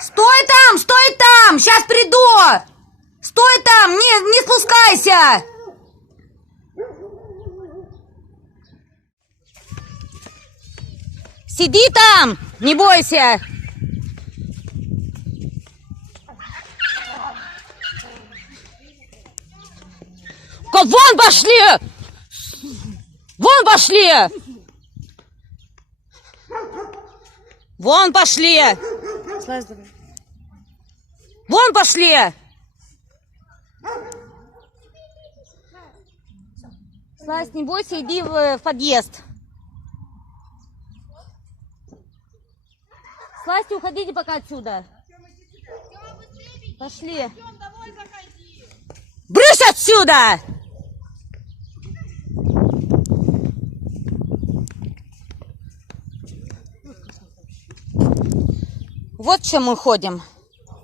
Стой там, сейчас приду! Стой там, не спускайся! Сиди там, не бойся! Вон пошли! Вон пошли! Вон пошли! Вон пошли! Слазь, не бойся, иди в подъезд. Слазьте, уходите пока отсюда. Пошли. Брысь отсюда! Вот чем мы ходим.